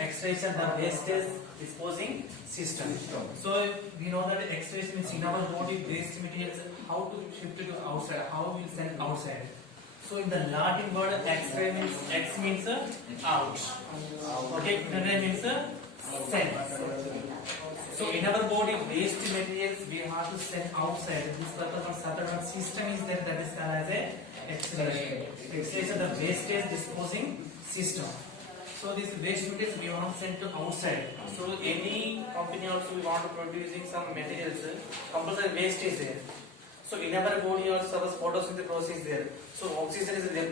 extraction, the wastage disposing system. So we know that extraction means in our body waste materials how to shift it to outside, how we send outside. So in the Latin word extray means ex means out. Okay, inner means send. So in our body waste materials we have to send outside. This particular system is there, that is called as a extraction. Extraction, the wastage disposing system. So this waste materials we want to send to outside. So any company also we want to producing some materials, compulsory waste is there. So in our body also photosynthesis process is there. So oxygen is there.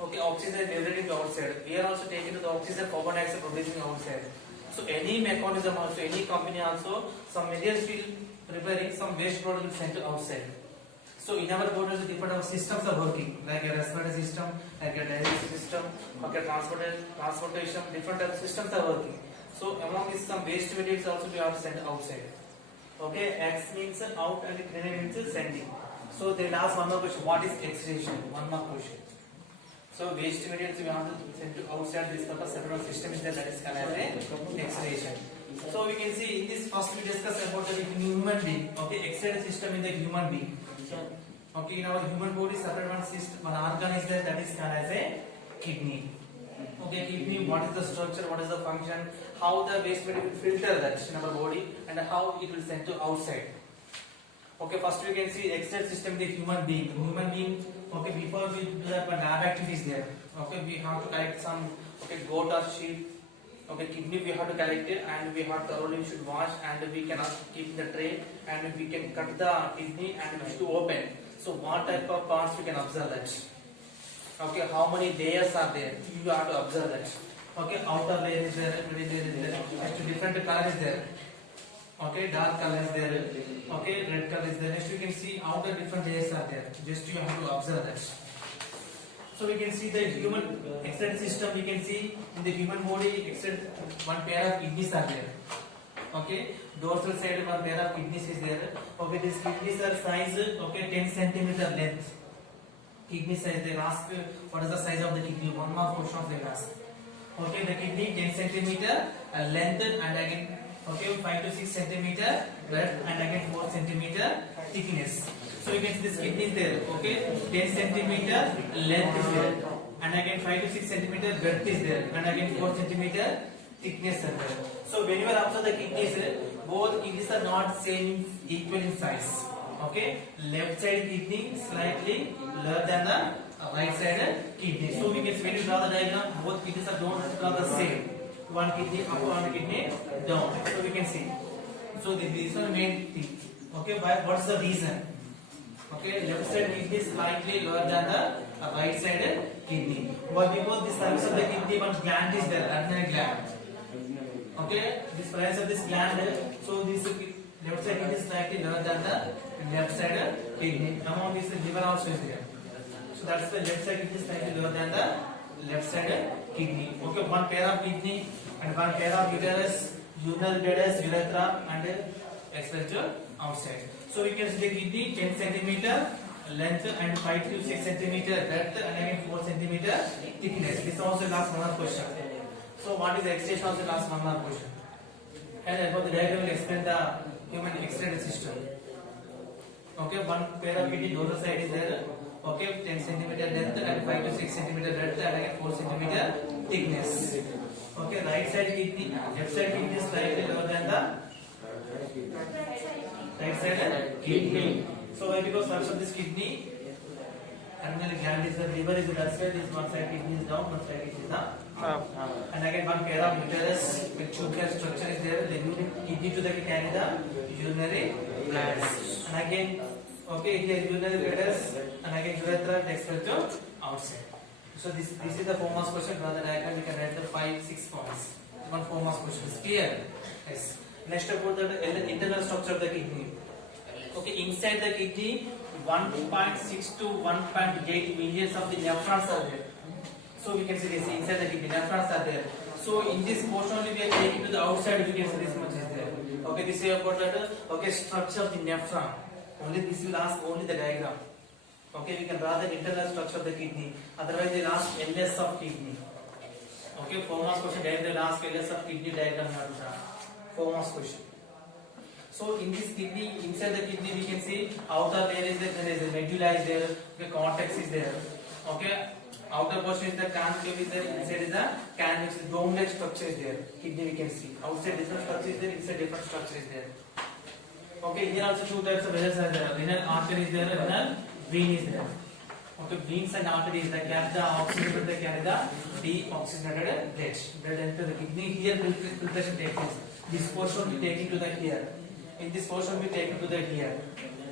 Okay, oxygen is liberated to outside. We are also taking the oxygen, carbon dioxide producing outside. So any mechanism also, any company also, some materials will preparing some waste product will send to outside. So in our body also different systems are working, like a respiratory system, like a digestive system, okay, transportation, different type of systems are working. So among these some waste materials also we have to send outside. Okay, X means out and K means sending. So they will ask one more question, what is extraction? One more question. So waste materials we have to send to outside. This type of several system is there, that is called as extraction. So we can see in this first we discuss about the human being. Okay, extraction system in the human being. Okay, in our human body separate one system, one organ is there, that is called as a kidney. Okay, kidney, what is the structure, what is the function, how the waste material will filter that in our body, and how it will send to outside. Okay, first we can see extraction system in the human being. Human being, okay, before we do that, but lab activities there. Okay, we have to collect some, okay, goat or sheep. Okay, kidney we have to collect it, and we have thoroughly should wash, and we cannot keep in the tray, and we can cut the kidney and we should open. So what type of parts we can observe that? Okay, how many layers are there? You have to observe that. Okay, outer layer is there, middle layer is there, actually different color is there. Okay, dark color is there. Okay, red color is there. Next you can see outer different layers are there. Just you have to observe that. So we can see the human extract system. We can see in the human body extract one pair of kidneys are there. Okay, dorsal side one pair of kidneys is there. Okay, these kidneys are size, okay, 10 centimeter length. Kidney size, they ask what is the size of the kidney. One more question they ask. Okay, the kidney 10 centimeter length, and again, okay, 5 to 6 centimeter breadth, and again 4 centimeter thickness. So you can see this kidney is there. Okay, 10 centimeter length is there, and again 5 to 6 centimeter breadth is there, and again 4 centimeter thickness is there. So when you are observe the kidneys, both kidneys are not same equal in size. Okay, left side kidney slightly lower than the right side kidney. So we can see when you draw the diagram, both kidneys are don't draw the same. One kidney up, one kidney down. So we can see. So this is the main thing. Okay, what's the reason? Okay, left side kidney is slightly lower than the right side kidney. But because this surface of the kidney, one gland is there, adrenal gland. Okay, this presence of this gland, so this left side kidney is slightly lower than the left side kidney. Among this liver also is there. So that's the left side kidney is slightly lower than the left side kidney. Okay, one pair of kidney and one pair of uterus, urinary bladder, urethra, and excreta outside. So we can see the kidney 10 centimeter length and 5 to 6 centimeter breadth, and again 4 centimeter thickness. This also last one more question. So what is the extraction? Also last one more question. And about the diagram will explain the human extract system. Okay, one pair of kidney dorsal side is there. Okay, 10 centimeter length and 5 to 6 centimeter breadth, and again 4 centimeter thickness. Okay, right side kidney, left side kidney is slightly lower than the right side kidney. So why? Because surface of this kidney, adrenal gland is the liver is the left side, is one side kidney is down, one side kidney is up. And again one pair of uterus with tubular structure is there. The kidney to the carry the urinary bladder. And again, okay, here urinary bladder, and again urethra takes to outside. So this is the 4 marks question. Rather diagram we can write the 5-6 points. One 4 marks question is clear. Yes. Next about the internal structure of the kidney. Okay, inside the kidney 1.6 to 1.8 millions of the nephrons are there. So we can see this inside the kidney nephrons are there. So in this portion only we are taking to the outside, we can see this much is there. Okay, this is about that. Okay, structure of the nephron. Only this will ask only the diagram. Okay, we can draw the internal structure of the kidney. Otherwise, they will ask LS of kidney. Okay, 4 marks question. There the last layers of kidney diagram have to draw. 4 marks question. So in this kidney, inside the kidney, we can see outer layer is there. There is a medulla is there. The cortex is there. Okay. Outer portion is the concave is there. Inside is the canvas. The dome-like structure is there. Kidney we can see. Outside different structure is there. Inside different structure is there. Okay. Here also two types of vessels are there. Renal artery is there. Renal vein is there. Okay. Veins and arteries that carry the oxygen, they carry the deoxygenated blood enter the kidney. Here filtration takes place. This portion will be taken to the here. In this portion will be taken to the here.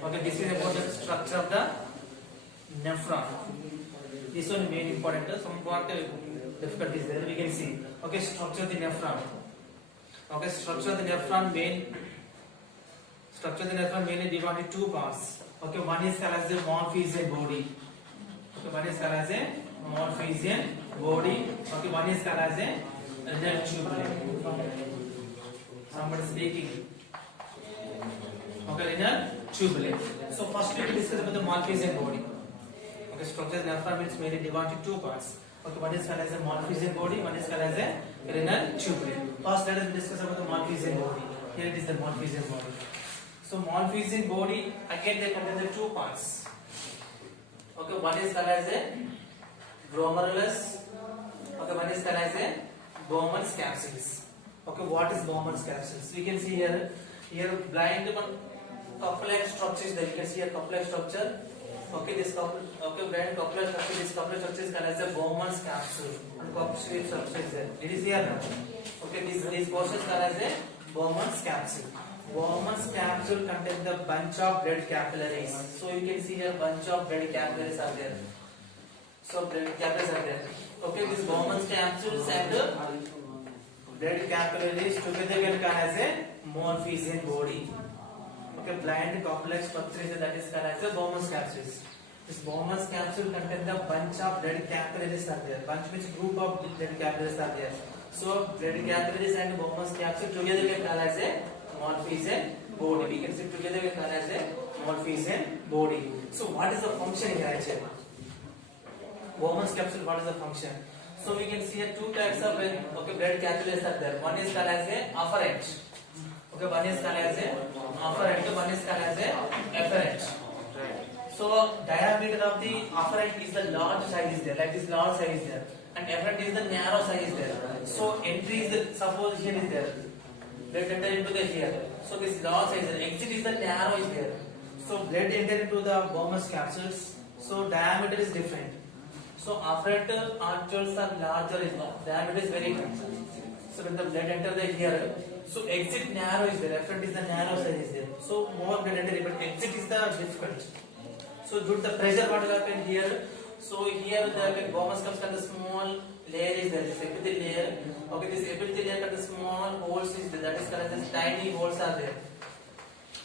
Okay. This is about the structure of the nephron. This one is main important. Some part difficulties there we can see. Okay, structure of the nephron. Okay, structure of the nephron mainly divided into two parts. Okay, one is called as the Malphizian body. Okay, one is called as a Malphizian body. Okay, one is called as a renal tubule. Somebody speaking. Okay, renal tubule. So first we will discuss about the Malphizian body. Okay, structure of the nephron means mainly divided into two parts. Okay, one is called as a Malphizian body, one is called as a renal tubule. First, let us discuss about the Malphizian body. Here it is the Malphizian body. So Malphizian body again they contain the two parts. Okay, one is called as a glomerulus. Okay, one is called as a Bowman's capsules. Okay, what is Bowman's capsules? We can see here blind cup-like structure is there. You can see a cup-like structure. Okay, this blind cup-like structure. This cup-like structure is called as a Bowman's capsule. And cup-shaped structure is there. It is here now. Okay, this portion is called as a Bowman's capsule. Bowman's capsule contains the bunch of blood capillaries. So you can see here bunch of blood capillaries are there. So blood capillaries are there. Okay, this Bowman's capsules and blood capillaries together can called as a Malphizian body. Okay, blind complex structure that is called as a Bowman's capsules. This Bowman's capsule contains the bunch of blood capillaries are there. Bunch means group of blood capillaries are there. So blood capillaries and Bowman's capsule together can called as a Malphizian body. We can see together we call as a Malphizian body. So what is the function here actually? Bowman's capsule, what is the function? So we can see here two types of blood capillaries are there. One is called as a afferent. Okay, one is called as a afferent, one is called as a efferent. So diameter of the afferent is the large size is there, like this large size is there, and efferent is the narrow size is there. So entry is the suppose here is there. Blood enter into the here. So this large size, exit is the narrow is there. So blood enter into the Bowman's capsules. So diameter is different. So afferent arterioles are larger is not. Diameter is very high. So when the blood enter the here, so exit narrow is there. Efferent is the narrow size is there. So more blood enter, but exit is the difficult. So due to the pressure what will happen here. So here the Bowman's capsule and the small layer is there. This epithelial layer. Okay, this epithelial layer and the small holes is there. That is called as tiny holes are there.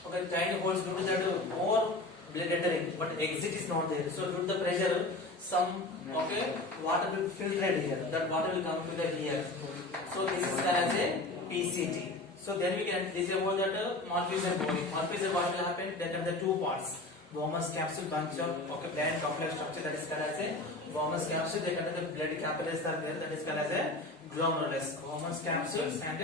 Okay, tiny holes due to that more blood entering, but exit is not there. So due to the pressure, some water will filtrate here. That water will come to the here. So this is called as a PCT. So then we can this is about that Malphizian body. Malphizian what will happen? There are the two parts. Bowman's capsule bunch of blind complex structure that is called as a Bowman's capsule. They contain the blood capillaries are there. That is called as a glomerulus. Bowman's capsules and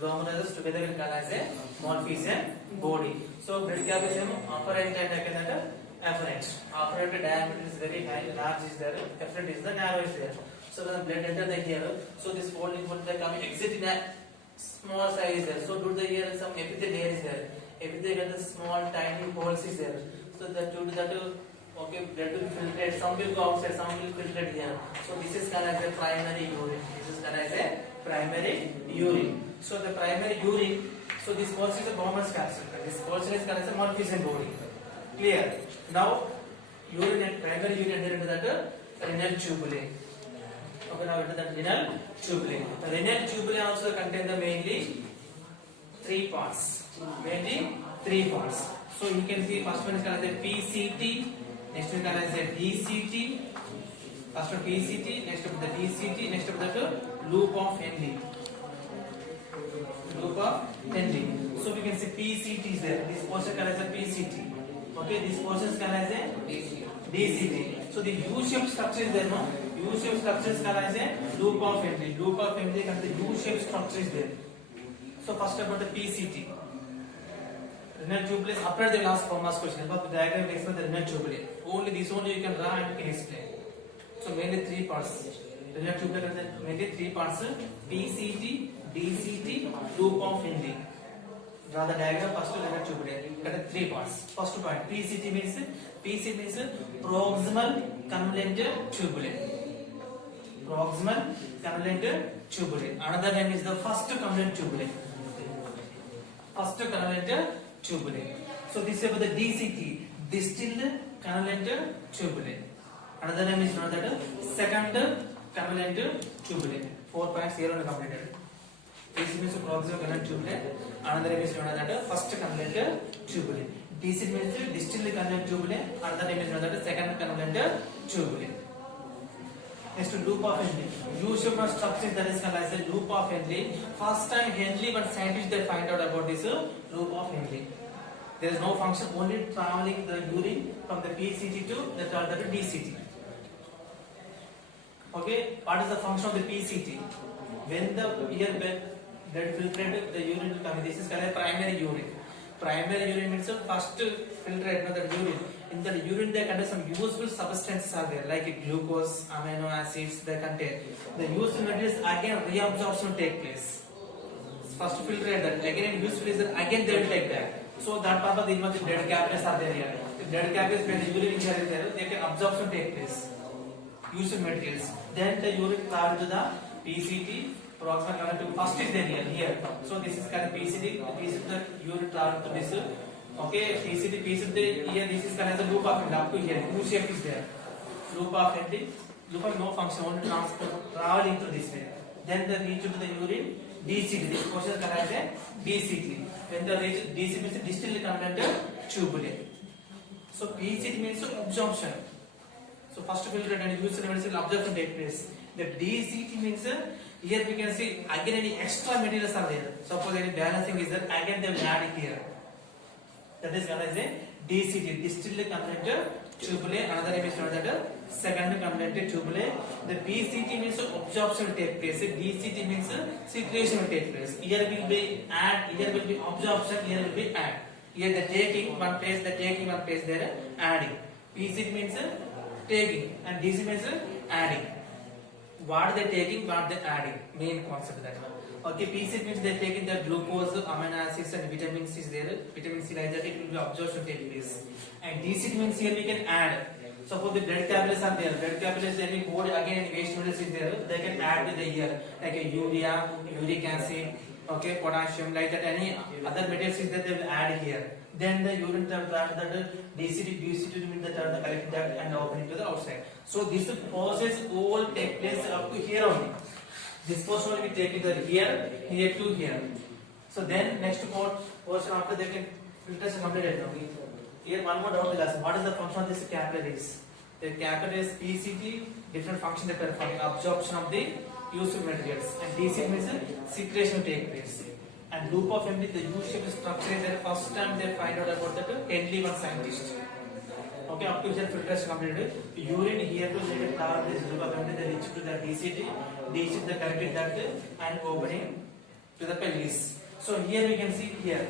glomerulus together will called as a Malphizian body. So blood capillaries afferent and efferent. Afferent diameter is very high, large is there. Efferent is the narrow is there. So when the blood enter the here, so this hole is what they come exit in a small size is there. So due to the here some epithelial layer is there. Epithelial and the small tiny holes is there. So that due to that blood will filtrate. Some will go outside, some will filtrate here. So this is called as a primary urine. This is called as a primary urine. So the primary urine. So this portion is a Bowman's capsule. This portion is called as a Malphizian body. Clear? Now urine and primary urine enter into that renal tubule. Okay, now into that renal tubule. The renal tubule also contain the mainly three parts. Mainly three parts. So you can see first one is called as a PCT, next one is called as a DCT. First one PCT, next one the DCT, next one the loop of Henle. Loop of Henle. So we can see PCT is there. This portion called as a PCT. Okay, this portion is called as a DCT. So the U-shaped structure is there, no? U-shaped structure is called as a loop of Henle. Loop of Henle and the U-shaped structure is there. So first about the PCT. Renal tubulus. After the last formas question, about the diagram explain the renal tubulus. Only this only you can draw and you can explain. So mainly three parts. Renal tubulus mainly three parts: PCT, DCT, loop of Henle. Draw the diagram first to renal tubulus. Got three parts. First point, PCT means proximal convoluted tubulus. Proximal convoluted tubulus. Another name is the first convoluted tubulus. First convoluted tubulus. So this is about the DCT, distilled convoluted tubulus. Another name is known as second convoluted tubulus. 4 points here on completed. DC means proximal convoluted tubulus. Another name is known as first convoluted tubulus. DC means distilled convoluted tubulus. Another name is known as second convoluted tubulus. Next to loop of Henle. U-shaped structure that is called as a loop of Henle. First time Henle, but scientists they find out about this loop of Henle. There is no function, only traveling the urine from the PCT to the DCT. Okay, what is the function of the PCT? When the ear blood filtrated, the urine will come. This is called a primary urine. Primary urine means first filtrate the urine. In the urine there contain some useful substances are there, like glucose, amino acids they contain. The useful materials again reabsorption take place. First filtrate that, again useful is that again they will take that. So that part of the dead capillaries are there here. The dead capillaries when the urine is there, they can absorption take place. Useful materials. Then the urine travel to the PCT. Proximal convoluted first is there here. So this is called PCT. This is the urine travel to this. Okay, PCT here. This is called as a loop of Henle up to here. U shape is there. Loop of Henle. Loop of no function, only transport traveling through this way. Then they reach to the urine. DCT. This portion is called as a DCT. When they reach DCT means distilled convoluted tubulus. So PCT means absorption. So first filtrate and use will absorption take place. The DCT means here we can see again any extra materials are there. Suppose any balancing is there, again they will add it here. That is called as a DCT, distilled convoluted tubulus. Another name is known as second convoluted tubulus. The PCT means absorption will take place. DCT means secretion will take place. Here will be add, here will be absorption, here will be add. Here the taking one place, the taking one place, there adding. PCT means taking and DC means adding. What they taking, what they adding. Main concept that one. Okay, PCT means they taking the glucose, amino acids and vitamins is there. Vitamin C like that, it will be absorption take place. And DCT means here we can add. Suppose the blood capillaries are there. Blood capillaries then we hold again waste materials is there. They can add with the here like a urea, uric acid, okay, potassium like that. Any other materials is that they will add here. Then the urine travel that DCT means the collecting that and opening to the outside. So this process all take place up to here only. This portion will be taken here to here. So then next portion after they can filtration completed. Here one more doubt will ask, what is the function of this capillaries? The capillaries PCT different function they perform, absorption of the useful materials, and DC means secretion take place. And loop of Henle, the U-shaped structure is the first time they find out about that Henle one scientist. Okay, up to here filtration completed. Urine here to let it travel this loop of Henle, they reach to the DCT the collecting duct and opening to the pelvis. So here we can see here.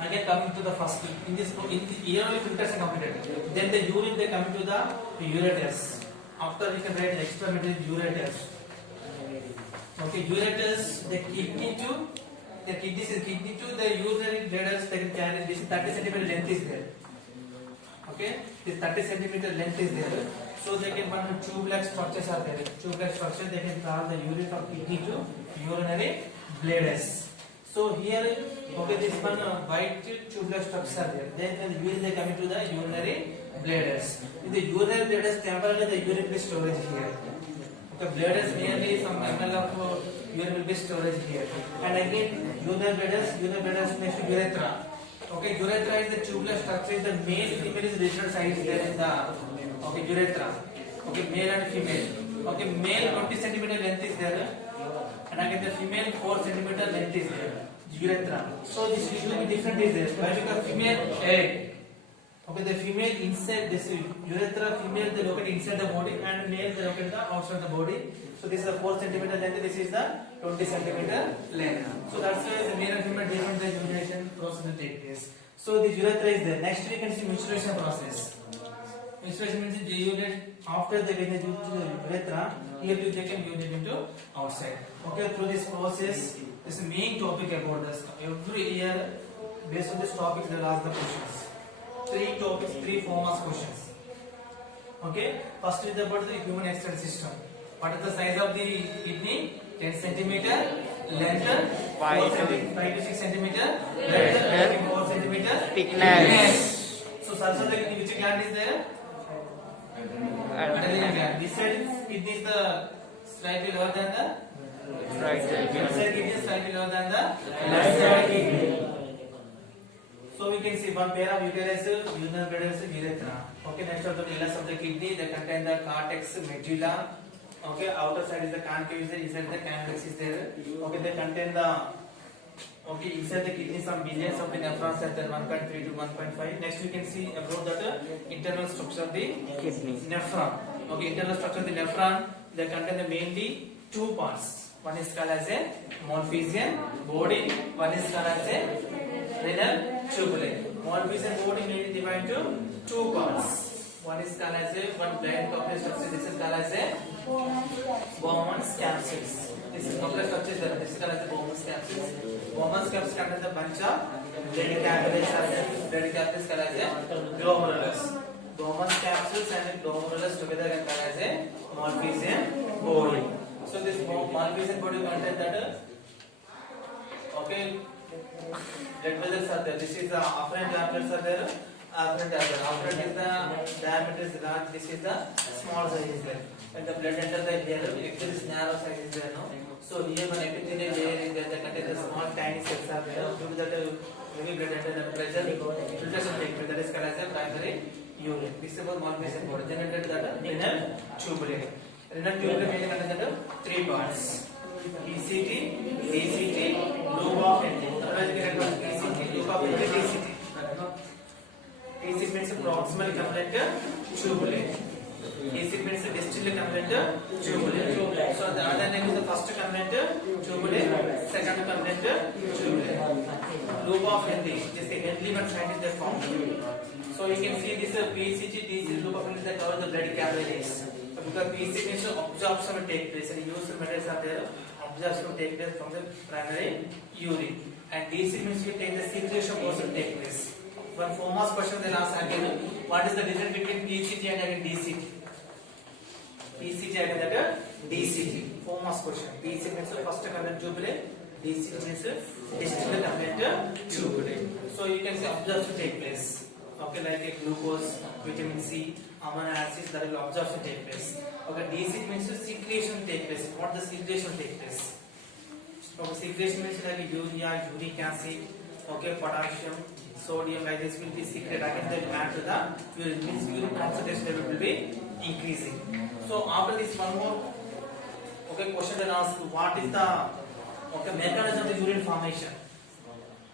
Again coming to the first in the here only filtration completed. Then the urine they come to the ureters. After we can write the extra material ureters. Okay, ureters the kidney to the urinary bladders they can carry this 30 cm length is there. Okay, this 30 cm length is there. So they can run tube-like structures are there. Tube-like structure they can travel the urine from kidney to urinary bladders. So here, okay, this one white tube-like structures are there. Then the urine they come into the urinary bladders. In the urinary bladders, temporarily the urine will be stored here. Okay, bladders nearly some ml of urine will be stored here. And again, urinary bladders next to urethra. Okay, urethra is the tube-like structure. The male female is different size there in the urethra. Okay, male and female. Okay, male 20 cm length is there. And again the female 4 cm length is there. Urethra. So this will be different is there. Why? Because female egg. Okay, the female inside this urethra, female they locate inside the body and male they locate the outside the body. So this is the 4 centimeter length, this is the 20 centimeter length. So that's why the male and female different the urination process will take place. So the urethra is there. Next we can see menstruation process. Menstruation means they urinate after they get the urethra, here you can urinate into outside. Okay, through this process, this is the main topic about this. Every year, based on this topic, they will ask the questions. 3 topics, 3 forms questions. Okay, first is about the human external system. What is the size of the kidney? 10 centimeter, length 5 to 6 centimeter, length 4 centimeter, thickness. So, surface of the kidney, which gland is there? Adrenal gland. This side kidney is the slightly lower than the right side. This side kidney is slightly lower than the left side kidney. So we can see one pair of uterus, urinary bladder, urethra. Okay, next of the illness of the kidney, they contain the cortex, medulla. Okay, outer side is the concave, inside the calyx is there. Okay, they contain the inside the kidney some billions of the nephrons at 1.3 to 1.5. Next we can see about the internal structure of the kidney. Nephron. Okay, internal structure of the nephron, they contain the mainly 2 parts. One is called as a Malpighian body, one is called as a renal tubule. Malpighian body mainly divided into 2 parts. One is called as a blind complex structure. This is called as a Bowman's capsules. This is complex structure. This is called as the Bowman's capsules. Bowman's capsules contain the bunch of blood capillaries. Blood capillaries called as a glomerulus. Bowman's capsules and glomerulus together can called as a Malpighian body. So this Malpighian body contains that. Okay. Blood vessels are there. This is the afferent capillaries are there. Afferent is the diameter is large. This is the small size is there. When the blood enters the hair, it is narrow size is there. No. So here one epithelial layer is there. That contains the small tiny cells are there. Due to that heavy blood enter the pressure, filtration takes place. That is called as a primary urine. This is about Malpighian body. Then enter the renal tubule. Renal tubule mainly contains the 3 parts. ECT, DCT, lobe of Henle. Otherwise, you can write ECT, lobe of Henle, DCT. ECT means proximal convoluted tubule. ECT means distal convoluted tubule. So the other name is the first convoluted tubule, second convoluted tubule. Lobe of Henle. This is the Henleman site is there formed. So you can see this PCT, DCT, lobe of Henle that cover the blood capillaries. Because PCT means absorption will take place and useful metals are there. Absorption will take place from the primary urine. And DCT means you take the secretion also will take place. One famous question they ask again, what is the difference between PCT and again DCT? PCT and again DCT. Famous question. PCT means first convoluted tubule, DCT means distal convoluted tubule. So you can say absorption take place. Okay, like a glucose, vitamin C, amino acids that will absorption take place. Okay, DCT means secretion take place. What the secretion take place? Okay, secretion means like urea, uric acid, okay, potassium, sodium, like this will be secreted. Again, they will add to the urine. Means urine concentration level will be increasing. So after this, one more okay question then ask, what is the mechanism of the urine formation?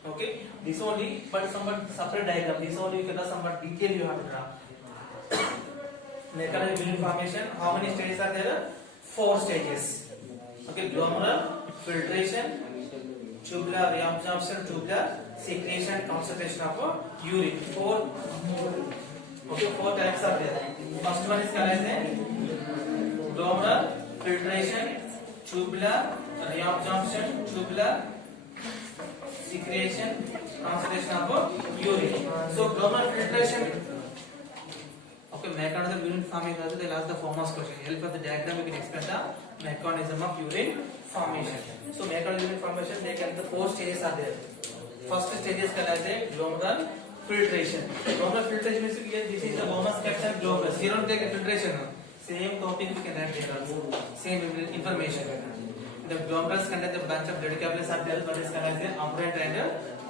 Okay, this only, but somewhat separate diagram. This only you can have somewhat detail you have to draw. Mechanism of urine formation. How many stages are there? 4 stages. Okay, glomerular filtration, tubular reabsorption, tubular secretion, concentration of urine. 4 types are there. First one is called as a glomerular filtration, tubular reabsorption, tubular secretion, concentration of urine. So glomerular filtration. Okay, mechanism of urine formation. Also, they'll ask the famous question. Help of the diagram, we can explain the mechanism of urine formation. So mechanism of urine formation, they can the 4 stages are there. First stage is called as a glomerular filtration. Glomerular filtration means this is the Bowman's capsule glomerulus. You don't take a filtration. Same topic we can write here also. Same information. The glomerulus contain the bunch of blood capillaries are there, but is called as the afferent and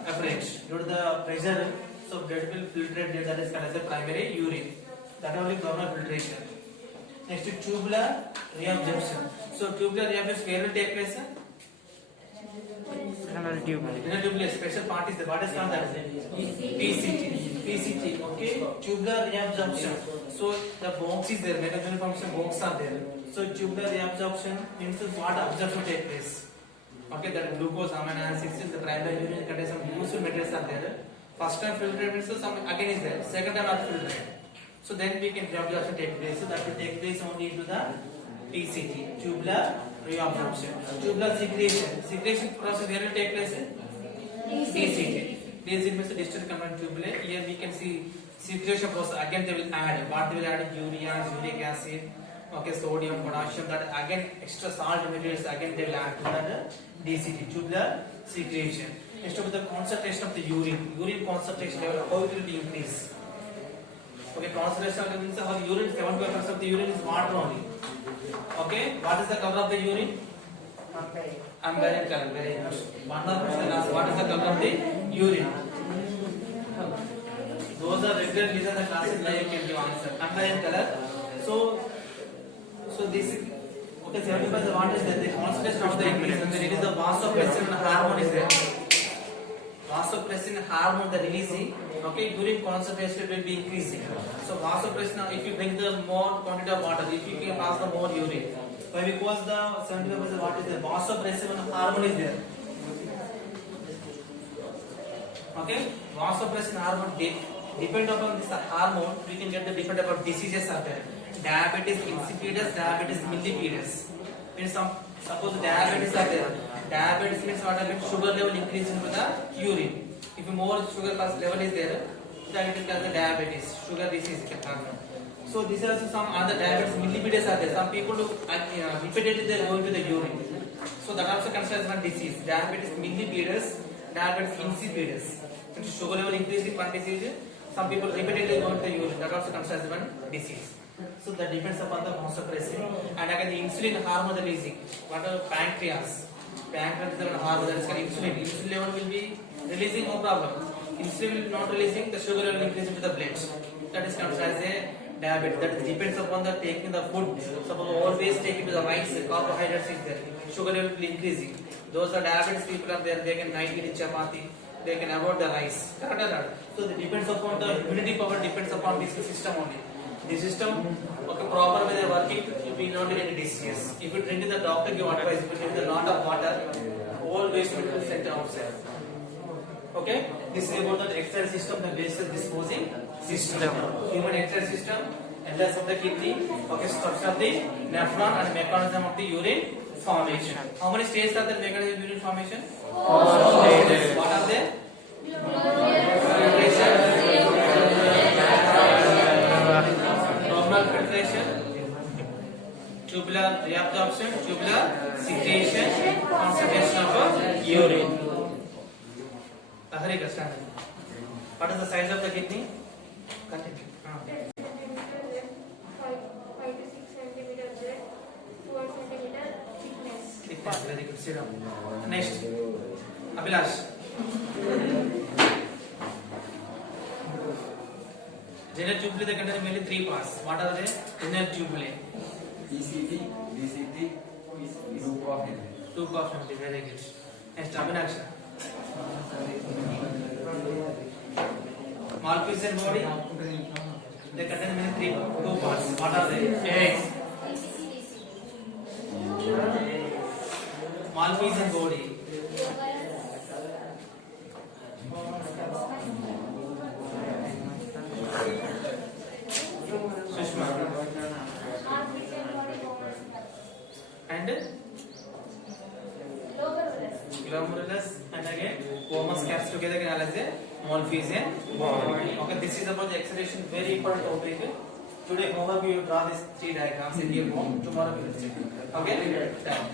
afferent. Due to the pressure, so blood will filtrate. That is called as a primary urine. That only glomerular filtration. Next is tubular reabsorption. So tubular reabsorption where will take place? Inner tube. Inner tubule special part is the what is called that PCT. PCT. Okay. Tubular reabsorption. So the box is there. Metabolism function box are there. So tubular reabsorption means what absorption take place. Okay, that glucose, amino acids, the primary urine contains some useful materials are there. First time filtrate means some again is there. Second time not filtrate. So then we can reabsorption take place. So that will take place only into the PCT, tubular reabsorption. Tubular secretion. Secretion process where will take place? DCT. DCT means the distal component tubule. Here we can see secretion process. Again they will add. What they will add? Urea, uric acid. Okay, sodium, potassium. That again extra salt materials. Again they will add to that DCT, tubular secretion. Next of the concentration of the urine. Urine concentration level. How it will be increased? Okay, concentration of the means how urine 75% of the urine is water only. Okay, what is the color of the urine? Ambient color. Very good. One more question asked. What is the color of the urine? Those are regular reason the classes like you can give answer. Ambient color. So this okay 75% what is there? The concentration of the increase and then it is the vasopressin hormone is there. Vasopressin hormone the releasing. Okay, urine concentration will be increasing. So vasopressin, if you drink the more quantity of water, if you can pass the more urine. Why? Because the 75% what is there? Vasopressin hormone is there. Okay, vasopressin hormone depend upon this hormone, we can get the different about diseases are there. Diabetes insipidus, diabetes mellifidus. Means suppose diabetes are there. Diabetes means what happens? Sugar level increase into the urine. If more sugar level is there, then it is called the diabetes, sugar disease. So these are some other diabetes mellifidus are there. Some people who repeatedly they go into the urine. So that also considers one disease. Diabetes mellifidus, diabetes insipidus. Sugar level increasing one disease. Some people repeatedly go into the urine. That also considers one disease. So that depends upon the vasopressin. And again the insulin hormone releasing. What are pancreas? Pancreas is the hormone that is called insulin. Insulin level will be releasing, no problem. Insulin will not releasing, the sugar level increase into the blood. That is considered as a diabetes. That depends upon the taking the food. Suppose always taking the rice, carbohydrates is there. Sugar level will be increasing. Those are diabetes people are there. They can eat chapati. They can avoid the rice. So it depends upon the immunity power. Depends upon this system only. The system, okay, proper way they are working, you will not get any disease. If you drink the doctor give advice, if you drink a lot of water, all waste will be sent outside. Okay, this is about the exercise system, the waste disposing system. Human exercise system, endless of the kidney, okay, structure of the nephron and mechanism of the urine formation. How many stages are there mechanism of urine formation? 4 stages. What are they? Filtration. Filtration, tubular reabsorption, tubular secretion, concentration of urine. What is the size of the kidney? Continue. 5 to 6 centimeters width, 4 centimeter thickness. Very good. Sit down. Next, Abhilash. Inner tubule they contain mainly 3 parts. What are they? Inner tubule. DCT, loop of Henry. Loop of Henry. Very good. Next, Abhinaksh. Malphizian body. They contain mainly 2 parts. What are they? Eggs. Malphizian body. And glomerulus and again Comus caps together can as a Malphizian body. Okay, this is about the excitation, very important topic. Today homework you draw these 3 diagrams in your home. Tomorrow we will see. Okay? Done.